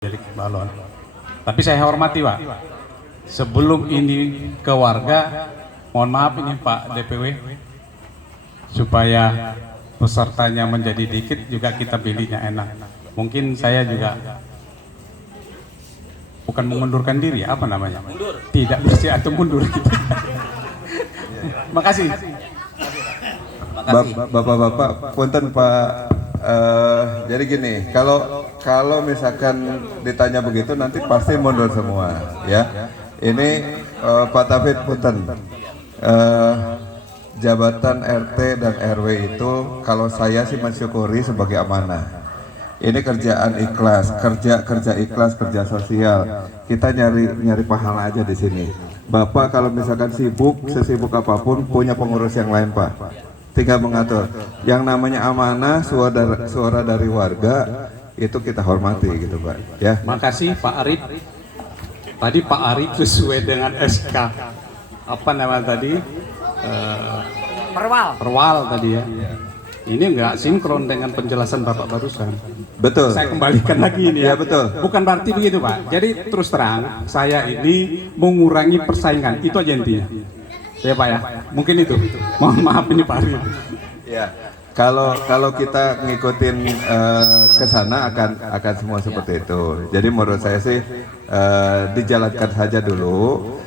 jadi balon. Tapi saya hormati Pak, sebelum ini ke warga, mohon maaf ini Pak DPW, supaya pesertanya menjadi dikit juga kita pilihnya enak. Mungkin saya juga bukan mengundurkan diri, apa namanya? Mundur. Tidak bersih atau mundur gitu. Makasih. Bapak-bapak, punten Pak. Jadi gini, kalau misalkan ditanya begitu nanti pasti mundur semua, ya. Ini Pak Tafid punten. Jabatan RT dan RW itu kalau saya sih mensyukuri sebagai amanah. Ini kerjaan ikhlas, kerja ikhlas, kerja sosial. Kita nyari pahala aja di sini. Bapak kalau misalkan sibuk, sesibuk apapun punya pengurus yang lain Pak. Tinggal mengatur. Yang namanya amanah, suara dari warga itu kita hormati gitu Pak. Ya. Makasih Pak Arif. Tadi Pak Arif sesuai dengan SK. Apa nama tadi? Perwal tadi ya. Ini enggak sinkron dengan penjelasan Bapak barusan. Betul. Saya kembalikan lagi ini ya. Ya betul. Bukan berarti begitu Pak. Jadi terus terang saya ini mengurangi persaingan. Itu aja intinya. Ya Pak ya. Mungkin itu. Mohon maaf ini Pak Arif. Ya. Kalau kita ngikutin ke sana akan semua seperti itu. Jadi menurut saya sih dijalankan saja dulu.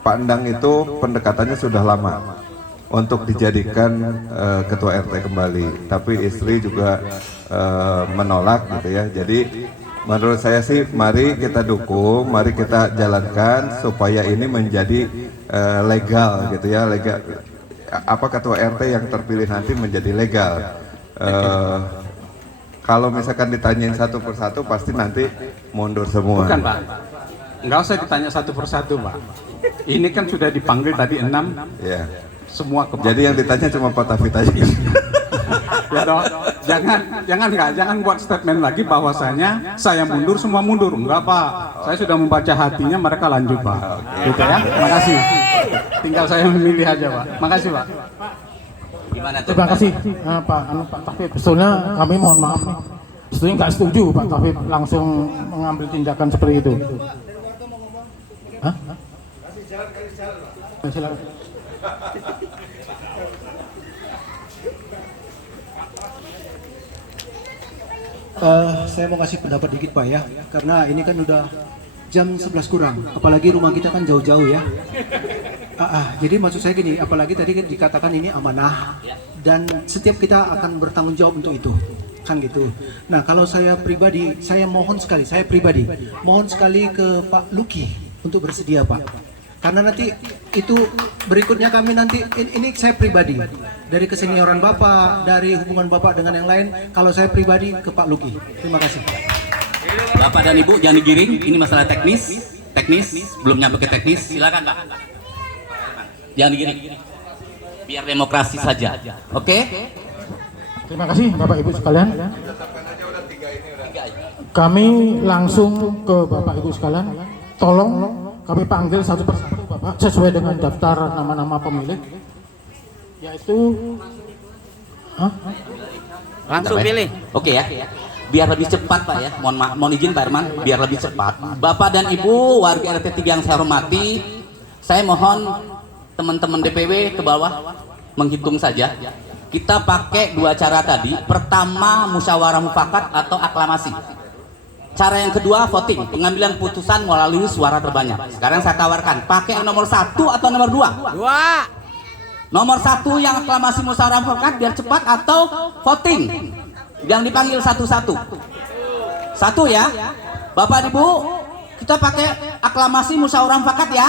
Pak Endang itu pendekatannya sudah lama untuk dijadikan ketua RT kembali, tapi istri juga menolak gitu ya. Jadi menurut saya sih mari kita dukung, mari kita jalankan supaya ini menjadi legal gitu ya, legal. Apa ketua RT yang terpilih nanti menjadi legal. Kalau misalkan ditanyain satu persatu pasti nanti mundur semua. Bukan Pak. Nggak usah ditanya satu persatu Pak. Ini kan sudah dipanggil tadi 6. Ya. Semua kepala. Jadi yang ditanya cuma Pak Tafid aja. Ya toh, jangan buat statement lagi bahwasanya saya mundur semua mundur. Enggak Pak, saya sudah membaca hatinya, mereka lanjut Pak. Gitu ya, makasih. Tinggal saya memilih aja Pak. Makasih Pak. Gimana tuh? Terima kasih Pak Tafid. Sebetulnya kami mohon maaf nih. Sebetulnya nggak setuju Pak Tafid langsung mengambil tindakan seperti itu. Hah? Silakan. Saya mau kasih pendapat dikit Pak ya, karena ini kan udah jam 11 kurang, apalagi rumah kita kan jauh-jauh ya. Jadi maksud saya gini, apalagi tadi kan dikatakan ini amanah dan setiap kita akan bertanggung jawab untuk itu, kan gitu. Nah kalau saya pribadi, saya mohon sekali ke Pak Luki untuk bersedia Pak. Karena nanti itu berikutnya kami nanti, ini saya pribadi, dari kesenioran Bapak, dari hubungan Bapak dengan yang lain, kalau saya pribadi ke Pak Luki. Terima kasih. Bapak dan Ibu jangan digiring, ini masalah teknis, belum nyampe ke teknis, silakan Pak. Jangan digiring, biar demokrasi saja, oke? Terima kasih Bapak Ibu sekalian. Kami langsung ke Bapak Ibu sekalian. Tolong kami panggil satu persatu Bapak sesuai dengan daftar nama-nama pemilih, yaitu Langsung pilih. Oke ya. Biar lebih cepat Pak ya. Mohon izin Pak Herman, biar lebih cepat. Bapak dan Ibu warga RT 3 yang saya hormati, saya mohon teman-teman DPW ke bawah menghitung saja. Kita pakai dua cara tadi. Pertama musyawarah mufakat atau aklamasi. Cara yang kedua voting, pengambilan putusan melalui suara terbanyak. Sekarang saya tawarkan, pakai yang nomor 1 atau nomor 2? Nomor 1 yang aklamasi musyawarah mufakat biar cepat, atau voting yang dipanggil satu-satu. Satu ya. Bapak Ibu, kita pakai aklamasi musyawarah mufakat ya.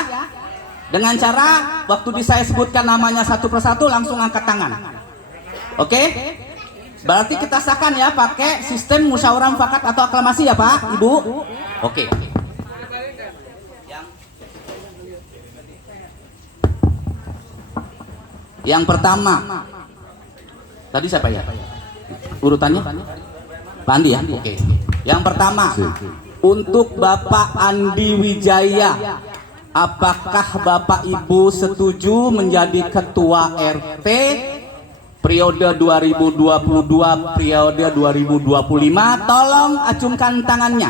Dengan cara waktu saya sebutkan namanya satu persatu langsung angkat tangan. Oke? Berarti kita sahkan ya pakai sistem musyawarah mufakat atau aklamasi ya Pak, Ibu. Oke. Yang pertama, tadi siapa ya? Urutannya? Pak Andi ya? Oke. Yang pertama, untuk Bapak Andi Wijaya, apakah Bapak Ibu setuju menjadi ketua RT periode 2022 periode 2025, tolong acungkan tangannya.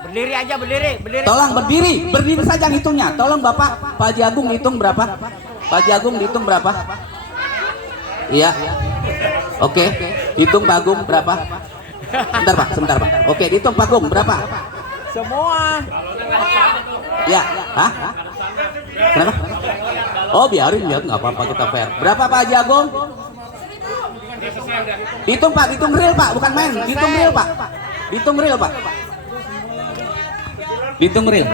Berdiri aja, berdiri. Tolong berdiri saja ngitungnya. Tolong Bapak Pak Haji Agung hitung berapa? Pak Haji Agung dihitung berapa? Iya. Oke, hitung Pak Agung berapa? Sebentar Pak. Oke, dihitung Pak Agung berapa? Semua. Ya, hah? Kenapa? Oh biarin ya, nggak apa-apa, kita fair. Berapa Pak Haji Agung? Dihitung Pak, dihitung real Pak, bukan main. Dihitung real Pak. Dihitung real Pak. Dihitung real.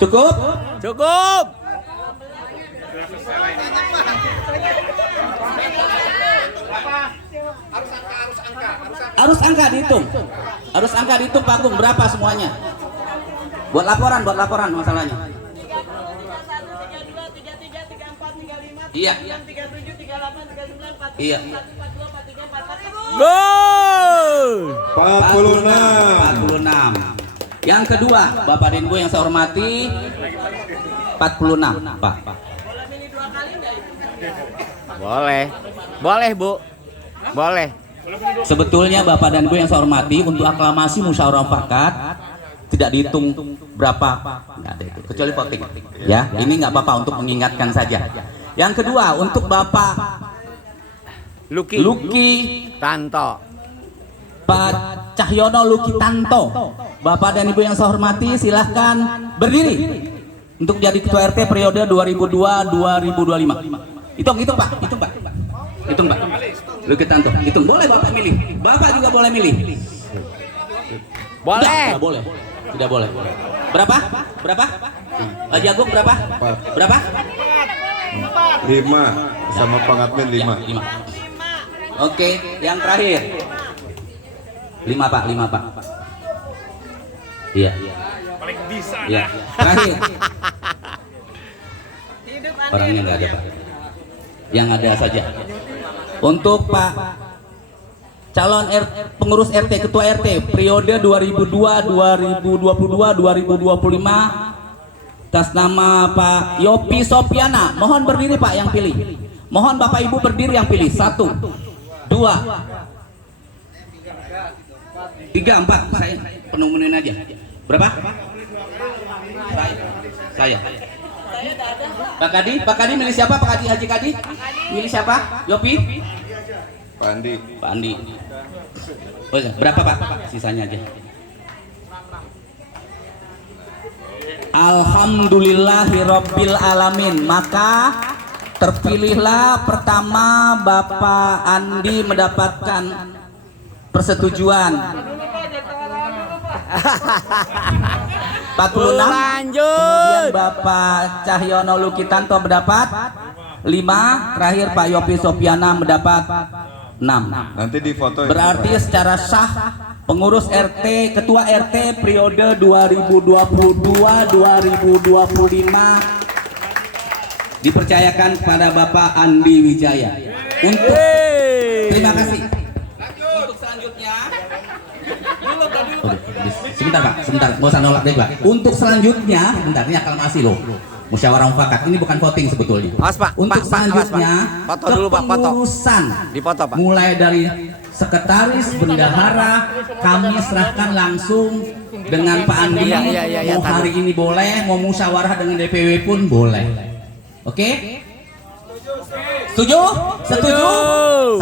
Cukup? Cukup. Harus angka dihitung. Harus angka dihitung Pak Agung, berapa semuanya? Buat laporan masalahnya. Iya. Iya. Gol. 46. Yang kedua, Bapak dan Ibu yang saya hormati, 46, Pak. Boleh Bu. Boleh. Sebetulnya Bapak dan Ibu yang saya hormati, untuk aklamasi musyawarah mufakat tidak dihitung berapa, nggak ada itu, kecuali voting. Ya, ini nggak apa-apa, untuk mengingatkan saja. Yang kedua, untuk Bapak Luki Tanto. Pak Cahyono Luki Tanto, Bapak dan Ibu yang saya hormati, silahkan berdiri untuk jadi Ketua RT periode 2002-2025. Hitung Pak. Luki Tanto, hitung. Boleh Bapak milih, Bapak juga boleh milih. Boleh. Tidak boleh. Berapa? Haji Agung berapa? 5 sama pengadmin 5. 5. Oke, yang terakhir. 5 Pak. Iya. Paling bisa. Iya. Terakhir. Orangnya nggak ada Pak. Yang ada saja. Untuk Pak calon pengurus RT, ketua RT periode 2002, 2022, 2025 atas nama Pak Yopi Sopiana, mohon berdiri Pak yang pilih. Mohon Bapak Ibu berdiri yang pilih. 1, 2, 3, 4. Saya penemuin aja. Berapa? Saya. Pak Kadi milih siapa? Pak Haji Kadi milih siapa? Yopi? Pak Andi. Oh iya, berapa Pak? Sisanya aja. Alhamdulillahirabbil alamin. Maka terpilihlah pertama Bapak Andi mendapatkan persetujuan 46. Kemudian Bapak Cahyono Lukitanto mendapat 5. Terakhir Pak Yopi Sopiana mendapat 6. Nanti difoto. Berarti secara sah pengurus RT, ketua RT periode 2022-2025 dipercayakan kepada Bapak Andi Wijaya. Untuk terima kasih. Untuk selanjutnya, sebentar Pak, nggak usah nolak deh Pak. Untuk selanjutnya, bentar, ini aklamasi loh. Musyawarah mufakat ini bukan voting sebetulnya. Pak. Untuk selanjutnya, Foto dulu Pak, foto. kepengurusan Dipoto Pak. mulai dari sekretaris, bendahara, kami serahkan langsung dengan Pak Andi. Iya, Mau hari ini boleh, mau musyawarah dengan DPW pun boleh. Oke? Setuju?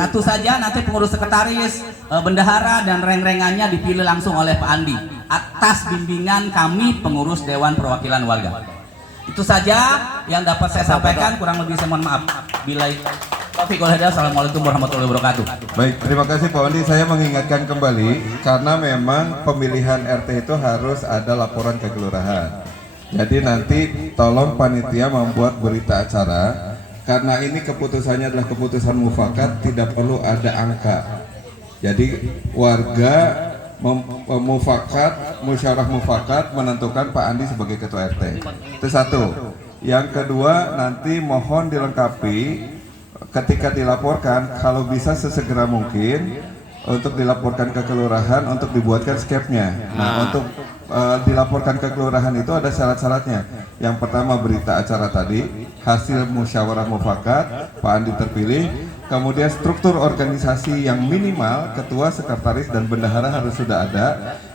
Satu saja, nanti pengurus sekretaris, bendahara dan reng-rengannya dipilih langsung oleh Pak Andi atas bimbingan kami pengurus Dewan Perwakilan Warga. Itu saja yang dapat saya sampaikan, kurang lebih saya mohon maaf. Bila taufiq wal hidayah. Assalamualaikum warahmatullahi wabarakatuh. Baik, terima kasih Pak Andi. Saya mengingatkan kembali karena memang pemilihan RT itu harus ada laporan ke kelurahan. Jadi nanti tolong panitia membuat berita acara karena ini keputusannya adalah keputusan mufakat, tidak perlu ada angka. Jadi warga musyawarah mufakat menentukan Pak Andi sebagai ketua RT. Itu satu. Yang kedua, nanti mohon dilengkapi ketika dilaporkan, kalau bisa sesegera mungkin untuk dilaporkan ke kelurahan untuk dibuatkan skepnya. Nah, untuk dilaporkan ke kelurahan itu ada syarat-syaratnya. Yang pertama berita acara tadi, hasil musyawarah mufakat, Pak Andi terpilih, kemudian struktur organisasi yang minimal, ketua, sekretaris, dan bendahara harus sudah ada.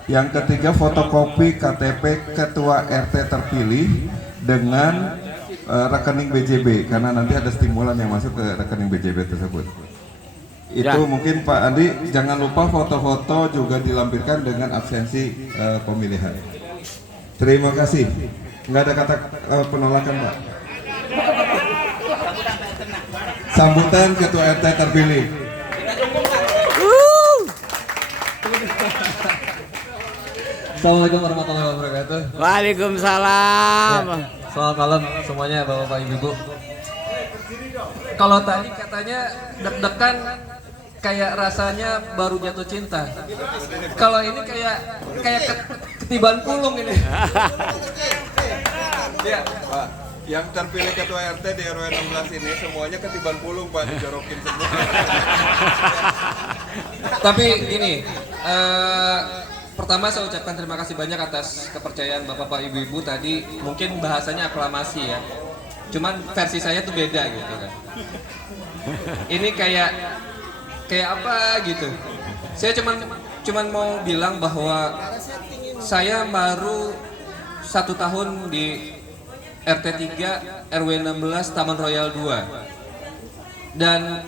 Yang ketiga, fotokopi KTP ketua RT terpilih dengan rekening BJB, karena nanti ada stimulan yang masuk ke rekening BJB tersebut. Itu mungkin Pak Andi, jangan lupa foto-foto juga dilampirkan dengan absensi pemilihan. Terima kasih. Nggak ada kata penolakan, Pak. Sambutan ketua RT terpilih. Assalamualaikum warahmatullahi wabarakatuh. Waalaikumsalam. Selamat malam semuanya bapak-bapak ibu-ibu. Kalau tadi katanya deg-degan kayak rasanya baru jatuh cinta. Kalau ini kayak ketiban pulung ini. Ya. Pak, yang terpilih ketua RT di RW 16 ini semuanya ketiban pulung, Pak, dijorokin semua. Tapi gini, pertama saya ucapkan terima kasih banyak atas kepercayaan bapak-bapak ibu-ibu tadi. Mungkin bahasanya aklamasi ya. Cuman versi saya tuh beda gitu kan. Ini kayak apa gitu. Saya cuman mau bilang bahwa saya baru 1 tahun di RT 3 RW 16 Taman Royal 2. Dan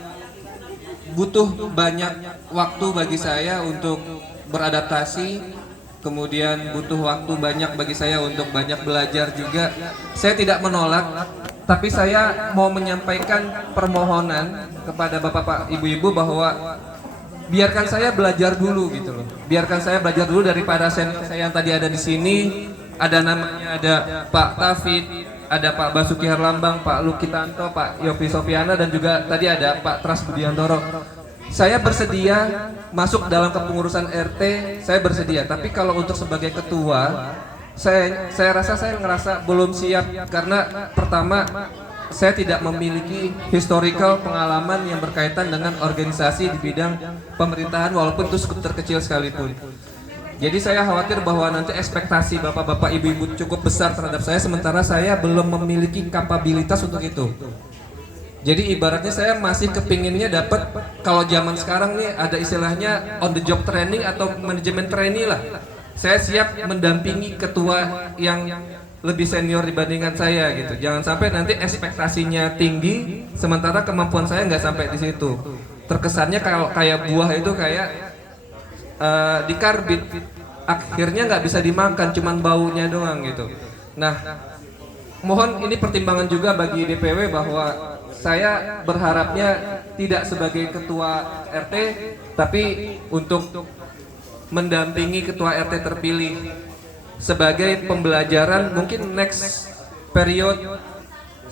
butuh banyak waktu bagi saya untuk beradaptasi, kemudian butuh waktu banyak bagi saya untuk banyak belajar juga. Saya tidak menolak, tapi saya mau menyampaikan permohonan kepada bapak-bapak ibu-ibu bahwa biarkan saya belajar dulu gitu loh. Biarkan saya belajar dulu daripada saya yang tadi ada di sini. Ada namanya, ada Pak Tafid, ada Pak Basuki Herlambang, Pak Lukitanto, Pak Yofi Sofiana, dan juga tadi ada Pak Tras Budiantoro. Saya bersedia masuk dalam kepengurusan RT, saya bersedia. Tapi kalau untuk sebagai ketua, saya rasa saya ngerasa belum siap karena pertama saya tidak memiliki historical pengalaman yang berkaitan dengan organisasi di bidang pemerintahan walaupun itu skup terkecil sekalipun. Jadi saya khawatir bahwa nanti ekspektasi bapak-bapak ibu-ibu cukup besar terhadap saya sementara saya belum memiliki kapabilitas untuk itu. Jadi ibaratnya saya masih kepinginnya dapat, kalau zaman sekarang nih ada istilahnya on the job training atau manajemen trainee lah. Saya siap mendampingi ketua yang lebih senior dibandingkan saya gitu. Jangan sampai nanti ekspektasinya tinggi sementara kemampuan saya nggak sampai di situ. Terkesannya kalau kayak buah itu kayak dikarbit, akhirnya nggak bisa dimakan, cuman baunya doang gitu. Nah, mohon ini pertimbangan juga bagi DPW bahwa saya berharapnya tidak sebagai ketua RT, tapi untuk mendampingi ketua RT terpilih sebagai pembelajaran. Mungkin next period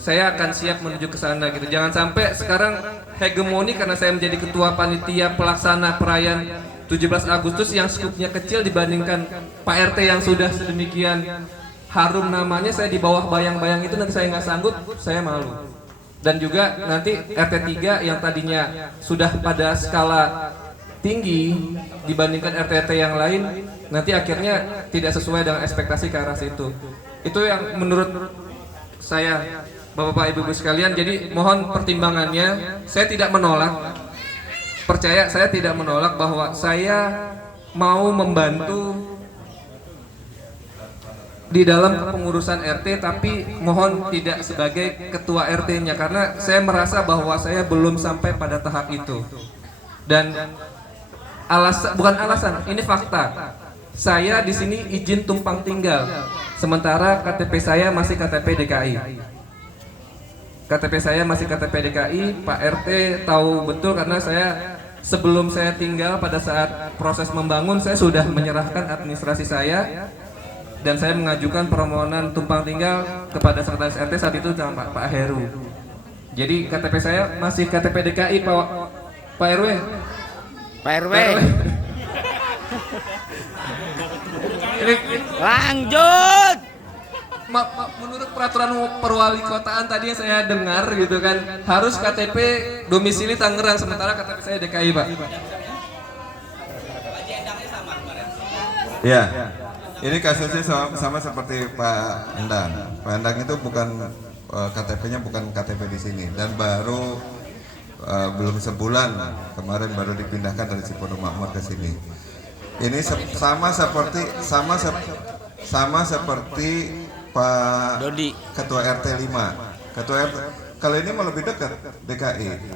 saya akan siap menuju ke sana gitu. Jangan sampai sekarang hegemoni karena saya menjadi ketua panitia pelaksana perayaan 17 Agustus yang skupnya kecil dibandingkan Pak RT yang sudah sedemikian harum namanya. Saya di bawah bayang-bayang itu nanti saya nggak sanggup, saya malu. Dan juga nanti RT 3 yang tadinya sudah pada skala tinggi dibandingkan RT yang lain, nanti akhirnya tidak sesuai dengan ekspektasi ke arah situ. Itu yang menurut saya, Bapak Ibu sekalian. Jadi mohon pertimbangannya. Saya tidak menolak, percaya saya tidak menolak bahwa saya mau membantu di dalam kepengurusan RT, tapi mohon tidak sebagai ketua RT-nya karena saya merasa bahwa saya belum sampai pada tahap itu. Dan bukan alasan, ini fakta. Saya di sini izin tumpang tinggal, sementara KTP saya masih KTP DKI. KTP saya masih KTP DKI. Pak RT tahu betul karena saya sebelum saya tinggal pada saat proses membangun saya sudah menyerahkan administrasi saya. Dan saya mengajukan permohonan tumpang tinggal kepada sekretaris RT saat itu sama Pak Heru. Jadi KTP saya masih KTP DKI Pak RW. Pak RW. Lanjut. Menurut peraturan perwali kotaan tadi yang saya dengar gitu kan, harus KTP domisili Tangerang, sementara KTP saya DKI, Pak. Ya, ini kasusnya sama seperti Pak Endang. Pak Endang itu bukan KTP-nya bukan KTP di sini dan baru belum sebulan kemarin baru dipindahkan dari Cipondo Makmur ke sini. Ini sama seperti Pak Dodi. Ketua RT 5. Ketua RT kalau ini mau lebih dekat DKI.